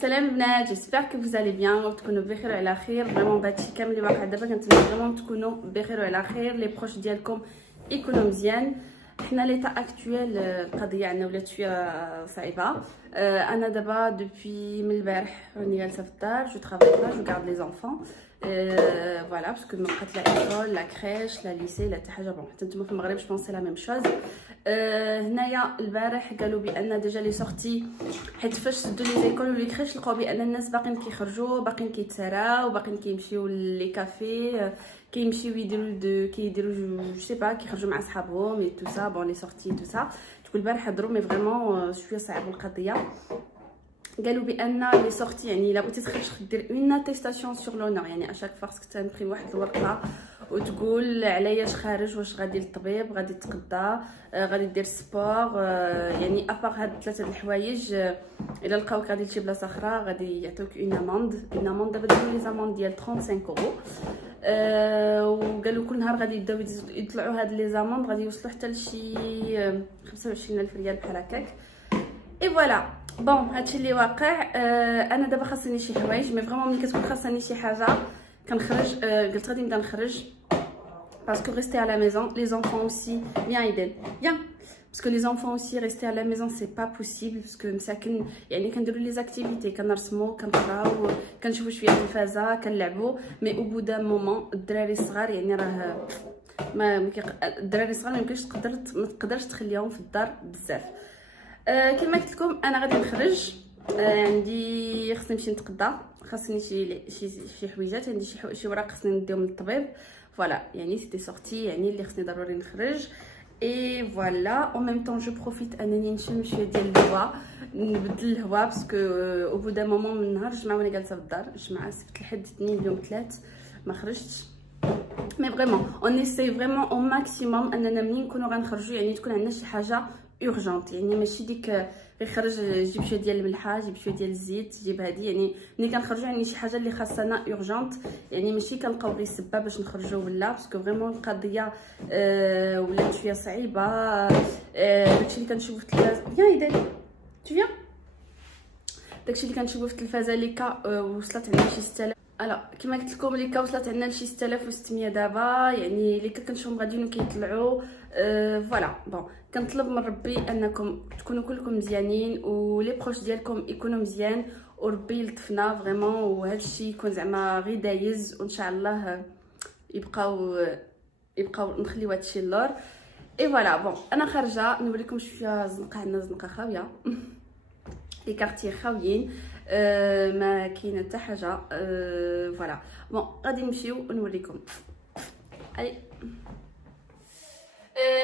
Salam bnat, j'espère que vous allez bien وتكونوا بخير وعلى خير. فريمون بهادشي كامل اللي واقع دابا كنتمنى فريمون تكونوا بخير وعلى خير. لي بروش ديالكم يكونوا مزيان. حنا ليطا اكطويل القضيه عندنا ولات شويه صعيبه. انا دابا دوبي من البارح راني جالسه في الدار، جو طرافاي با، جو غارد لي زونفون فوالا باسكو ما بقات لا ايكول لا كريش لا ليسي لا حتى حاجه. بون حتى نتوما في المغرب جو بونس لا ميم شوز. هنايا البارح قالوا بان ديجا لي سورتي، حيت فاش سدوا لي زيكول ولي كريش لقاو بان الناس باقيين كيخرجوا، باقيين كيتسراو، باقيين كيمشيو لي كافي، كيمشيو كيديروا جو سي با، كيخرجوا مع صحابهم اي تو سا. بون لي سورتي تو سا تقول البارح هضروا مي فريمون شويه صعيبه القضيه. قالوا بان لي سورتي يعني الا بغيتي تخرج دير اون اتيستاسيون سور لونور، يعني اشاك فاس كتمبري واحد الورقه وتقول علاش خارج، واش غادي للطبيب، غادي تقضى، غادي دير سبور، يعني ابار هاد ثلاثه د الحوايج الا لقاوك غادي لشي بلاصه اخرى غادي يعطيوك اون اموند. دابا داروا لي زاموند ديال 35 اورو. وقالوا كل نهار غادي يبداو يطلعوا هاد لي زاموند، غادي يوصلوا حتى لشي 25000 ريال بحال هكاك. اي فوالا بون هادشي اللي واقع. انا دابا خاصني شي حوايج، مي فريمون ملي كتكون خاصني شي حاجه كنخرج. قلت غادي نبدا نخرج باسكو rester à la maison, les enfants aussi, viens Aiden, viens, parce que les enfants aussi rester à la maison c'est pas possible parce que مساكن يعني كنديروا لي زاكتيفيتي، كنرسموا، كنقراو، كنشوفوا شويه التلفازه، كنلعبوا، مي او بو دا مومون الدراري الصغار يعني راه الدراري الصغار ما يمكنش ما تقدرش تخليهم في الدار بزاف. كما قلت لكم انا غادي نخرج، عندي خصني نمشي نتقضى، خاصني شي حويجات، عندي شي وراق خصني نديهم للطبيب. فوالا يعني سيتي سورتي يعني اللي خصني ضروري نخرج. اي فوالا او ميم طون جو بروفيت انني نشم شويه ديال الهواء، نبدل الهواء باسكو او بو دا مومون من النهار الجمعه وانا جالسه في الدار، الجمعه السبت الحد الاثنين اليوم ثلاث ما خرجتش. مي فريمون اون ايساي فريمون او ماكسيموم اننا منين نكونوا غنخرجوا يعني تكون عندنا شي حاجه اورجونت، يعني ماشي ديك غير خرج جيب شويه ديال الملحه، جيب شويه ديال الزيت، جيب هادي. يعني ملي كنخرجوا يعني شي حاجه اللي خاصنا اورجونت، يعني ماشي كنلقاو غير سبه باش نخرجوا ولا، باسكو فريمون القضيه ولات شويه صعيبه. داكشي اللي كنشوفو في التلفاز يا يدي تفيا، داكشي اللي كنشوفو في التلفازه ليكا وصلت عندنا شي 6000. الا كما قلت لكم ليكا وصلت عندنا لشي 6600 دابا، يعني اللي كنشوفهم غاديين كيطلعوا. فوالا بون كنطلب من ربي انكم تكونوا كلكم مزيانين ولي بروش ديالكم يكونوا مزيان وربي يلطفنا فريمون، وهذا الشيء يكون زعما غير دايز وان شاء الله يبقاو نخليو هذا الشيء اللور. اي فوالا بون انا خارجه نوريكم شويه زنقه، عندنا زنقه خاويه لي كارتي خاويين، ما كاينه حتى حاجه. فوالا بون غادي نمشيو ونوريكم. اي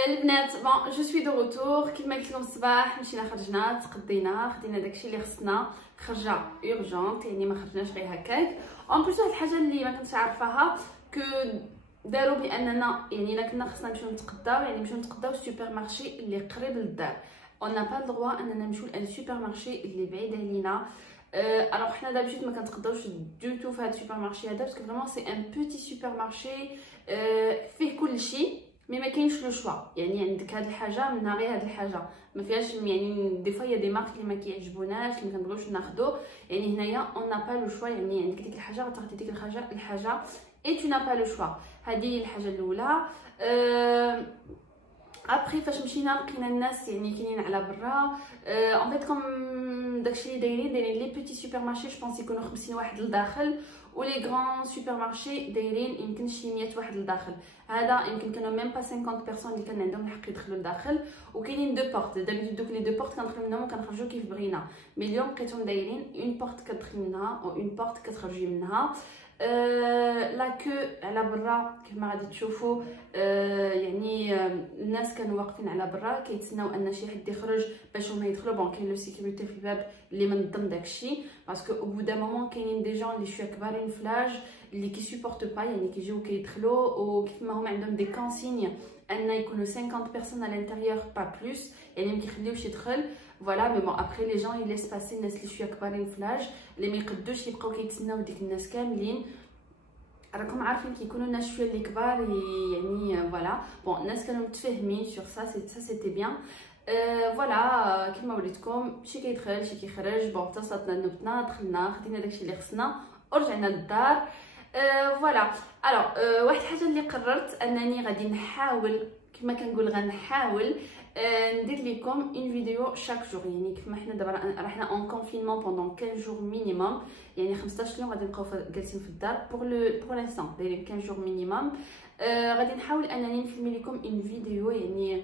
البنات بون جو سوي دو روتور. كيما قلت لكم الصباح مشينا خرجنا تقضينا، خدينا داكشي اللي خصنا، خرجه اورجونت يعني ما خرجناش غير هكاك. اون بليس واحد الحاجه اللي ما كنتش عارفاها كو داروا باننا يعني الا كنا خصنا نمشيو نتقداو، يعني نمشيو نتقداو في السوبر مارشي اللي قريب للدار. اون نا با الدغوا اننا نمشيو لان سوبر مارشي اللي بعيد علينا. الوغ حنا دابجوت ما كنتقداوش دوتو في هذا السوبر مارشي هذا، باسكو فريمون سي ان بوتي سوبر مارشي فيه كلشي، مي ما كاينش لو شوا، يعني عندك هاد الحاجه منها غير هاد الحاجه، ما فيهاش يعني دي فوا يا دي مارك اللي ما كيعجبوناش اللي ما كنبغيوش ناخذو. يعني هنايا اون نا با لو شوا، يعني عندك ديك الحاجه غتاخدي ديك الحاجه اي تو نا با لو شوا. هذه الحاجه الاولى. ابري فاش مشينا لقينا الناس يعني كاينين على برا. اون فيت كوم داكشي اللي دايرين لي بيتي سوبر مارشي جو بونس يكونوا 50 واحد لداخل، ولي غران سوبر مارشي دايرين يمكن شي 100 واحد لداخل. هذا يمكن كانوا ميم با 50 بيرسون اللي كان عندهم الحق يدخلوا لداخل، وكاينين دو بورت. دابا دوك لي دو بورت كندخلوا منهم وكنخرجوا كيف بغينا، مي اليوم لقيتهم دايرين اون بورت كتدخلي منها او اون بورت كتخرجي منها. لا كو على برا كما غادي تشوفوا. يعني الناس كانوا واقفين على برا كيتسناو ان شي حد يخرج باش هما يدخلوا. بون كاين لو سيكوريتي في الباب اللي منظم داكشي، باسكو او بو دا مومون كاينين دي جون اللي شويه كبارين في لاج اللي كي سوبورتو با، يعني كيجيو كيدخلوا، وكيف ما هما عندهم دي كونسيغن ان يكونوا 50 بيرسون على الانتيريور با بلوس، يعني ما كيخليوش يدخل. فوالا مي بون ابري لي جون يليس باسي الناس اللي شويه كبارين في لاج اللي ما يقدوش يبقاو كيتسناو ديك الناس كاملين. راكم عارفين كيكونوا الناس شويه اللي كبار يعني فوالا بون الناس كانوا متفاهمين سور سا سيتي بيان. فوالا كما وريتكم شي كيدخل شي كيخرج. بون اتصلتنا نوبتنا دخلنا خدينا داكشي اللي خصنا ورجعنا للدار. فوالا الوغ واحد الحاجه اللي قررت انني غادي نحاول كما كنقول غنحاول ندير لكم اون فيديو شاك جور. يعني كما حنا دابا راحنا اون كونفينمون بوندون 15 جور مينيموم، يعني 15 يوم غادي نبقاو جالسين في الدار بور لانستون دايرين 15 جور مينيموم. غادي نحاول انني نفيلمي لكم اون فيديو يعني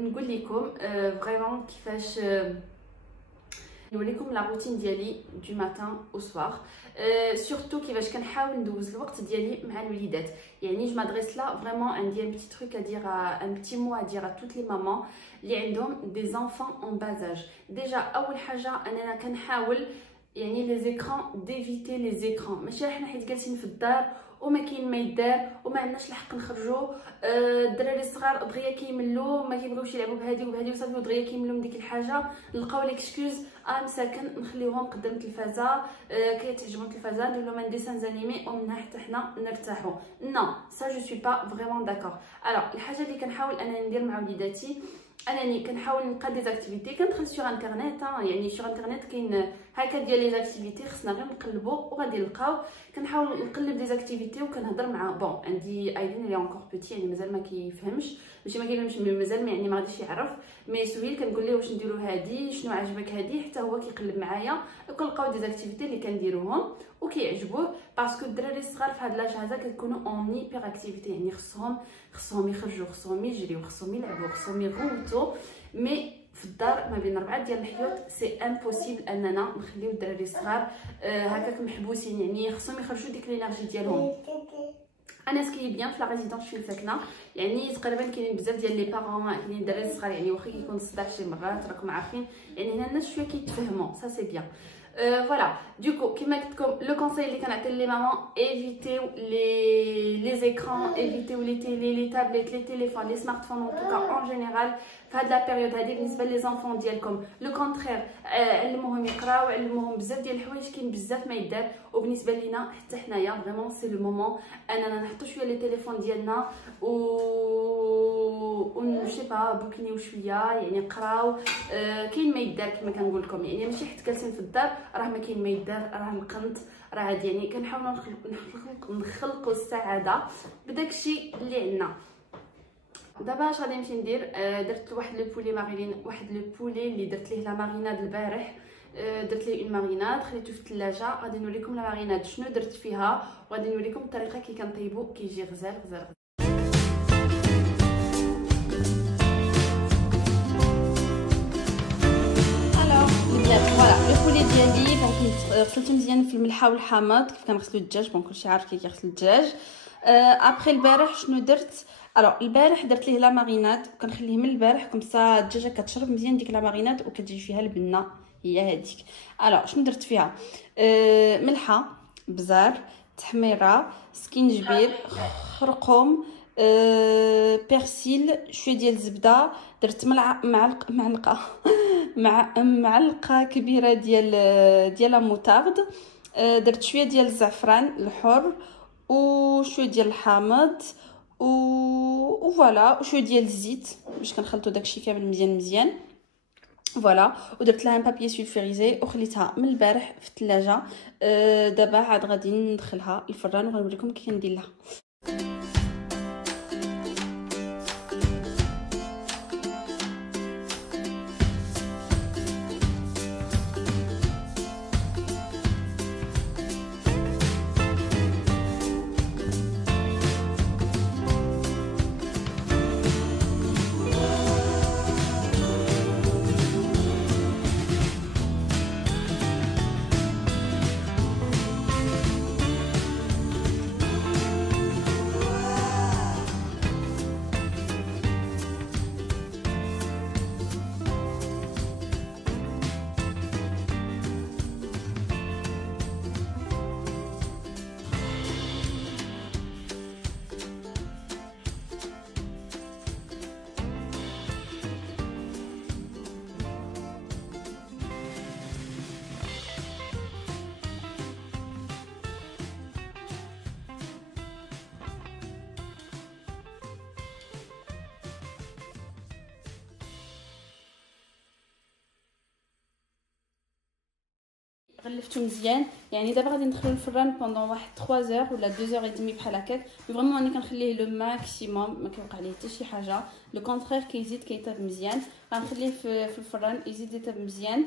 نقول لكم فريمون كيفاش نوريكم لا روتين ديالي دو ماتان او سوار. سورتو كيفاش كنحاول ندوز الوقت ديالي مع الوليدات. يعني جو مادريس لا فريمون عندي ان بيتي تروك ا دير ان بيتي مو ا دير ا توت لي مامون اللي عندهم دي زانفون اون بازاج. ديجا اول حاجه اننا كنحاول يعني لي زيكران ديفيتي لي زيكران، ماشي حنا حيت جالسين في الدار وما كاين ما يدار وما عندناش الحق نخرجوا. الدراري الصغار دغيا كيملوا ما كيبغيوش يلعبوا بهذه وبهذه وصافي ودغيا كيملوا من ديك الحاجه، لقاو ليكسكوز مساكن نخليوهم قدام التلفازه كيتعجبهم التلفازه ندير لهم ان ديسان انيمي ومنها حتى حنا نرتاحوا. نو سا جو سوي با فريمون داكور. الحاجه اللي كنحاول انا ندير مع وليداتي انني كنحاول نلقى دي زاكتيفيتي. كندخل سور انترنيت يعني سور انترنيت كاين هكا ديال لي زاكتيفيتي خصنا غير نقلبوا وغادي نلقاو. كنحاول نقلب دي زاكتيفيتي وكنهضر مع بون عندي ايلين اللي اونكور بوتي يعني مازال ما كيفهمش، ماشي ما كيفهمش مازال يعني ما غاديش يعرف. مي سهيل كنقول ليه واش نديرو هادي شنو عجبك هادي، حتى هو كيقلب معايا كنلقاو دي زاكتيفيتي اللي كنديروهم وكيعجبوه. باسكو الدراري الصغار في هاد لاج هذا كيكونوا اون هيبر اكتيفيتي، يعني خصهم يخرجوا خصهم يجريو خصهم يلعبوا خصهم يغوتوا. مي في الدار ما بين 4 ديال الحيوط سي امبوسيبل اننا نخليو الدراري الصغار هكاك محبوسين، يعني خصهم يخرجوا ديك لينيرجي ديالهم. انا سكي بيان في لا ريزيدونس فين ساكنه يعني تقريبا كاينين بزاف ديال لي بارون كاينين الدراري الصغار يعني واخا كيكون صداع شي مرات راكم عارفين يعني هنا الناس شويه كيتفهموا سا سي بيان. فوالا دوكو كيما قلت لكم لو كونساي اللي كنعطي لي مامون ايفيتيو لي زيكران ايفيتيو لي تيلي لي تابليت لي تيليفون لي سمارت فون ان توكا اون جينيرال في هاد لا بيريود هادي. بالنسبه لي زونفون ديالكم لو كونترير علموهم يقراو علموهم بزاف ديال الحوايج كاين بزاف ما يدار. وبالنسبه لينا حتى حنايا فريمون سي لو مومون اننا نحطو شويه لي تيليفون ديالنا و شي با بوكينيو شويه يعني نقراو. كاين ما يدار كما كنقول لكم يعني ماشي حيت جالسين في الدار راه ما كاين ما يدار راه القنت راه عادي. يعني كنحاولوا نخلقوا السعاده بداكشي اللي عندنا. دابا اش غادي نمشي ندير درت واحد لو بولي مارينين واحد لو بولي اللي درت ليه لا ماريناد البارح. درت ليه اون ماريناد خليته في الثلاجه. غادي نوريكم لا ماريناد شنو درت فيها وغادي نوريكم الطريقه كي كنطيبو كيجي غزال غزال. فوالا لو بولي ديالي غسلته مزيان في الملحه والحامض كيف كنغسلو الدجاج. بون كلشي عارف كيف كيغسل الدجاج. ابري البارح شنو درت البارح درت ليه لا ماريناد وكنخليه من البارح كمسا الدجاجه كتشرب مزيان ديك لا ماريناد وكتجي فيها البنه هي هذيك. شنو درت فيها ملحه بزار تحميره سكينجبير خرقوم بيرسيل شويه ديال الزبده. درت معلقه كبيره ديال موطارد. درت شويه ديال الزعفران الحر وشويه ديال الحامض وفوالا وشويه ديال الزيت باش كنخلطوا داكشي كامل مزيان فوالا. ودرت لها ان بابي سولفيريزي وخليتها من البارح في الثلاجه. دابا عاد غادي ندخلها الفران وغنوريكم كي كندير لها. غلفتو مزيان. يعني دابا غادي ندخلو الفران بوندون واحد 3 اور ولا 2 اور ودمي بحال هكاك. مي فريمون انا كنخليه لو ماكسيموم، ما كيوقع ليه حتى شي حاجه. لو كونترير كيزيد كيطيب مزيان، غنخليه في الفران يزيد يطيب مزيان.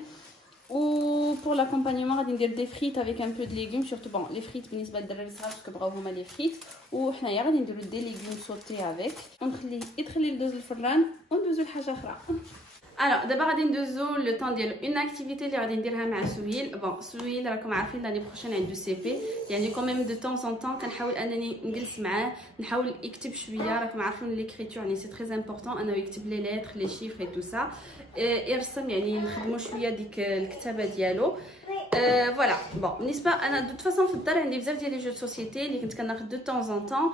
و pour l'accompagnement غادي ندير دي فريت افيك ان بو دو ليغوم، سورتو بون لي فريت بالنسبه للدراري الصغار باسكو بغاو هما لي فريت، وحنايا غادي نديرو دي ليغوم سوتي افيك، ونخليه يدخل يدوز الفران وندوزو لحاجه اخرى. الوغ دابا غادي ندوزو لو طون ديال اون اكتيفيتي اللي غادي نديرها مع سهيل. بون سهيل راكم عارفين لاني بروشين عنده سي بي، يعني كوميم دو طون سون طون كنحاول انني نجلس معاه نحاول يكتب شويه. راكم عارفين ليكريتور يعني سي تري امبورطون انه يكتب لي ليتر لي شيفر اي تو سا، يرسم يعني نخدمو شويه ديك الكتابه ديالو. فوالا بون بالنسبه انا دو فاصون في الدار عندي بزاف ديال لي جو دو سوسيتي اللي كنت كناخذ دو طون زون طون،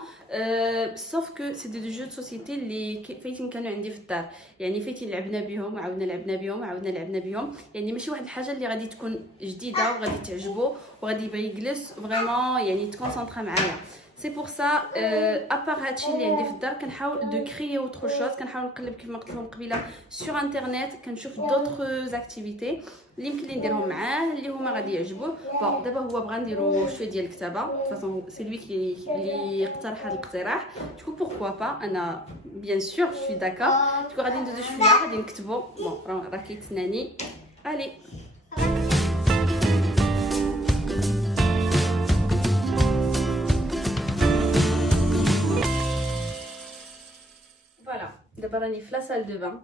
سوف كو سي دي جو دو سوسيتي اللي فايتين كانوا عندي في الدار، يعني فايتين لعبنا بهم وعاودنا لعبنا بهم وعاودنا لعبنا بهم، يعني ماشي واحد الحاجه اللي غادي تكون جديده وغادي تعجبو وغادي يبغي يجلس فريمون يعني تكونسونطرا معايا. سي بور سا ابار هادشي اللي عندي في الدار كنحاول دو كريي اوتر شوز، كنحاول نقلب كيف ما قلت لكم قبيله سور انترنيت، كنشوف دوطخ اكتيفيتي اللي يمكن لي نديرهم معاه اللي هما غادي يعجبوه. بون دابا هو بغا نديرو شويه ديال الكتابه، فاصون سي لوي اللي اقترح هذا الاقتراح، دوكو بوركوا با انا بيان سور شوي داكور. دوكو غادي ندوزو شويه غادي نكتبو. بون راه كيتسناني الي دابا راني في لا سال دو بان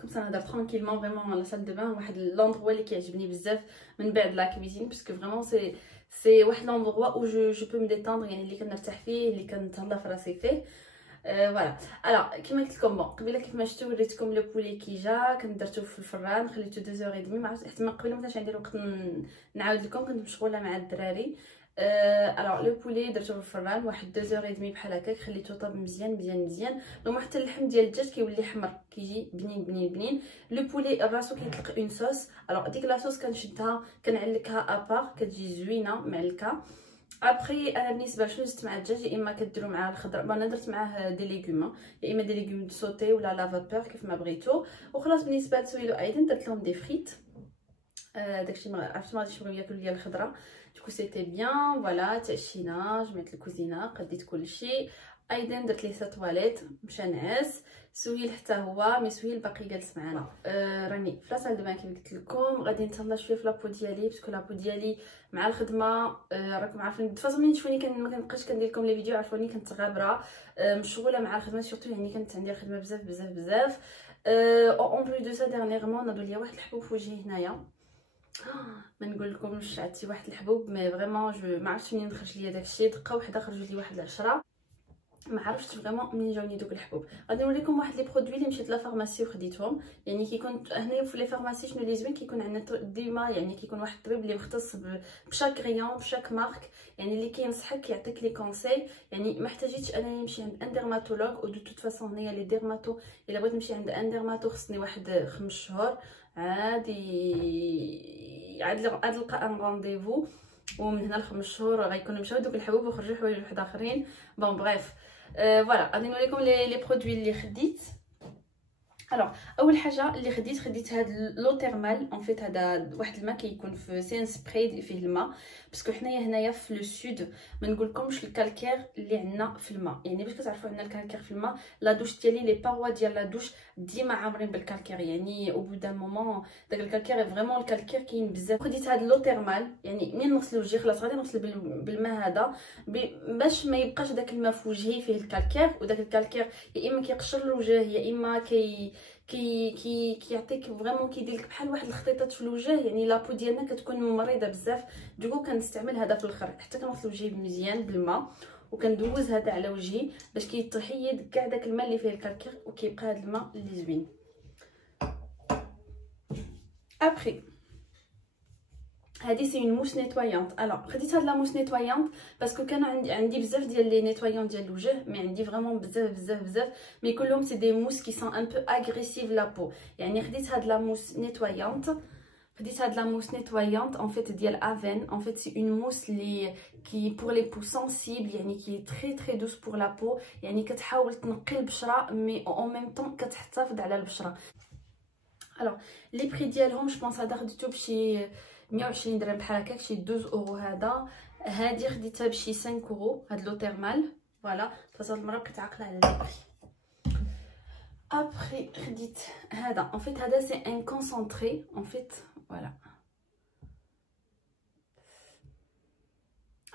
كوم سا نهضر ترانكيلمون. فريمون لا سال دو بان واحد لوندغوا اللي كيعجبني بزاف من بعد لا كويزين، باسكو فريمون سي واحد لوندغوا او جو بو مي ديتوندر، يعني اللي كنرتاح فيه اللي كنتهلا في راسي فيه. فوالا الوغ كيما قلت لكم بون قبيله كيف ما شفتوا وريتكم لو بولي كي جا كنت درتو في الفران خليته 2 اور ودمي، ما عرفتش حتى من قبل ما كانش عندي الوقت نعاود لكم، كنت مشغوله مع الدراري. الوغ لو بولي درتو في الفران واحد 2 اور ودمي بحال هكاك، خليته طاب مزيان مزيان مزيان. نورمال حتى اللحم ديال الدجاج كيولي حمر كيجي بنين بنين بنين. لو بولي راسو كيطلق اون صوص، الوغ ديك لا صوص كنشدها كنعلكها ابار كتجي زوينه معلكه. ابري انا بالنسبه شنو درت مع الدجاج، يا اما كديروا معاه الخضره، انا درت معاه دي ليغوم، يا اما دي ليغوم سوتي ولا لا فابور كيف ما بغيتو. وخلاص بالنسبه لسويلو ايضا درت لهم دي فريت، داكشي ما عرفتش ما غاديش يبغيو ياكلوا ليا الخضره، دوكو سيتي بيان. فوالا تعشينا جمعت الكوزينه قديت كلشي، ايضا درت ليه تواليت مشى نعس. سهيل حتى هو، مي سهيل باقي جالس معنا. راني في لاصال دو بان كيف قلت لكم، غادي نتهلا شويه في لابو ديالي باسكو لابو ديالي مع الخدمه راكم عارفين دفاصون ملي تشوفوني ما كنبقاش كندير لكم لي فيديو، عرفوني كنت غابره مشغوله مع الخدمه سورتو، يعني كانت عندي الخدمه بزاف بزاف بزاف. اون بلو دو سا ديرنييرمون ناضوا ليا واحد الحبوب في وجهي هنايا، ما نقول لكمش عرفتي واحد الحبوب، مي فريمون جو ما عرفتش منين خرج ليا داكشي، دقه وحده خرجوا لي واحد 10، ما عرفتش فريمون منين جاوني دوك الحبوب. غادي نوريكم واحد لي برودوي اللي مشيت لا فارماسي وخديتهم، يعني كيكون هنايا في لي فارماسي شنو اللي زوين كيكون عندنا ديما، يعني كيكون واحد الطبيب اللي مختص بشاك ريون بشاك مارك، يعني اللي كينصحك يعطيك لي كونساي، يعني ما احتاجيتش انني نمشي عند ان ديرماتولوج. و دو توت فاصون هنايا لي ديرماتو الا بغيت نمشي عند ان ديرماتو خصني واحد 5 شهور عاد نلقى ان رونديفو، ومن هنا ل5 شهور غيكونوا مشاو دوك الحبوب وخرجوا حوايج واحد اخرين. بون بريف فوالا غادي نوريكم لي برودوي اللي خديت. الوغ اول حاجه اللي خديت هاد لو تيرمال، اون فيت هذا واحد الماء كيكون في سين سبراي فيه الماء، باسكو حنايا هنايا في لو سود ما نقولكمش الكالكير اللي عندنا في الماء، يعني باش كتعرفوا عندنا الكالكير في الماء لا دوش ديالي لي باروا ديال لا دوش ديما عامرين بالكالكير، يعني او بو دان مومون داك الكالكير فريمون الكالكير كاين بزاف. خديت هاد لو تيرمال، يعني من نغسل وجهي خلاص غادي نغسل بالماء هذا باش ما يبقاش داك الماء في وجهي فيه الكالكير، وداك الكالكير يا اما كيقشر الوجه يا اما كيعطيك فريمون كيدير لك بحال واحد الخطيطات في الوجه، يعني لابو ديالنا كتكون مريضه بزاف. دوكو كنستعمل هذا في الاخر حتى كنغسل وجهي مزيان بالماء وكندوز هذا على وجهي باش كيتحيد كاع داك الماء اللي فيه الكالكير وكيبقى هذا الماء اللي زوين. ابري هادي سي اون موس نيتوايونت. الوغ خديت هاد لا موس نيتوايونت باسكو كانوا عندي بزاف ديال لي نيتوايون ديال الوجه، مي عندي فريمون بزاف بزاف بزاف، مي كلهم سي دي موس كي سون ان بو اغريسيف لا بو. يعني خديت هاد لا موس نيتوايونت en fait ديال افين. en fait c'est une mousse اللي كي pour les peaux sensibles، يعني كي très très douce pour la peau، يعني كتحاول تنقي البشره مي en même temps كتحتفظ على البشره. الوغ لي بري ديالهم جو بونس هذا خديتو 120 درهم بحال هكاك، شي 12 اورو. هادي خديتها بشي 5 اورو، هاد لو تيرمال فوالا. فهاد المره بقيت عاقله على لي بري. ابري خديت هذا en fait هذا سي ان كونسونطري en fait voilà.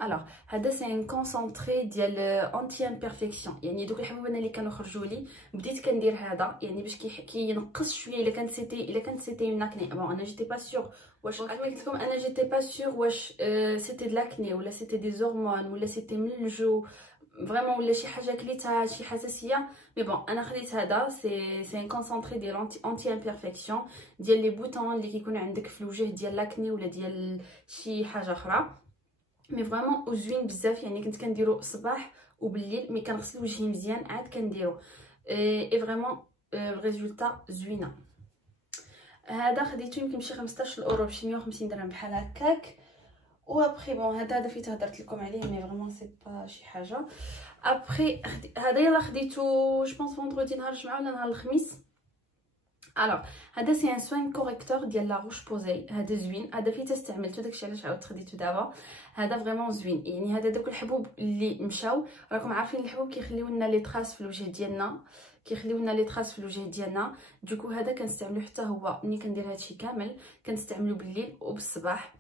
الوغ هذا سي ان كونسونطري ديال انتي امبيرفيكسيون، يعني دوك الحبوبان اللي كانوا خرجوا لي بديت كندير هذا يعني باش كينقص شويه الا كانت سيتي اون اكني. بون انا جيتي با سيغ واش كما قلت لكم، انا جيتي با سيغ واش سيتي د لاكني ولا سيتي دي زورمون ولا سيتي من الجو فريمون ولا شي حاجه كليتها شي حساسيه. مي بون انا خديت هذا سي ان كونسونطري ديال انتي امبيرفيكسيون ديال لي بوطون اللي كيكونوا عندك في الوجه ديال لاكني ولا ديال شي حاجه اخرى. مي فريمون زوين بزاف، يعني كنت كنديرو الصباح وبالليل مي كنغسل وجهي مزيان عاد كنديرو اي فريمون الريزولطا زوينه. هذا خديته يمكن شي 15 اورو بشي 150 درهم بحال هكاك. و ابري بون هذا فيت هضرت لكم عليه مي فريمون سي با شي حاجه. ابري هذا يلا خديته جو بونس فوندردي نهار الجمعه ولا نهار الخميس. الوغ هذا سي ان سوين كوريكتور ديال لا روش بوزي، هذا زوين. هذا فيت استعملته داكشي علاش عاودت خديته دابا. هذا فريمون زوين، يعني هذا دوك الحبوب اللي مشاو. راكم عارفين الحبوب كيخليو لنا لي تراس في الوجه ديالنا، دوكو هذا كنستعملو حتى هو ملي كندير هادشي كامل كنستعملو بالليل وبالصباح.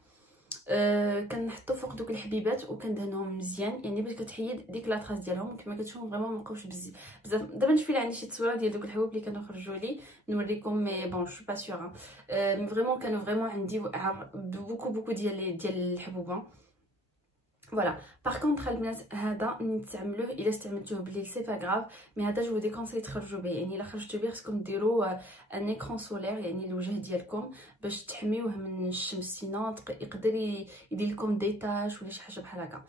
كنحطو فوق دوك الحبيبات وكندهنهم مزيان، يعني باش كتحيد ديك لا تراس ديالهم. كما كتشوفوا فريمون مابقاوش بزاف. دابا نشوف لي عندي شي تصويره ديال دوك الحبوب اللي كانوا خرجوا لي نوريكم، مي بون جو با سيغ. فريمون كانوا فريمون عندي بوكو ديال الحبوب فوالا. باغ كونطخ البنات هذا ملي نستعملوه الا استعملتوه بالليل سي با غراف، مي هذا جو ديكونساي تخرجوا به. يعني الا خرجتوا به خصكم ديروا ان ايكران سولير يعني الوجه ديالكم باش تحميوه من الشمس، سينو يقدر يدير لكم دي تاش ولا شي حاجه بحال هكا.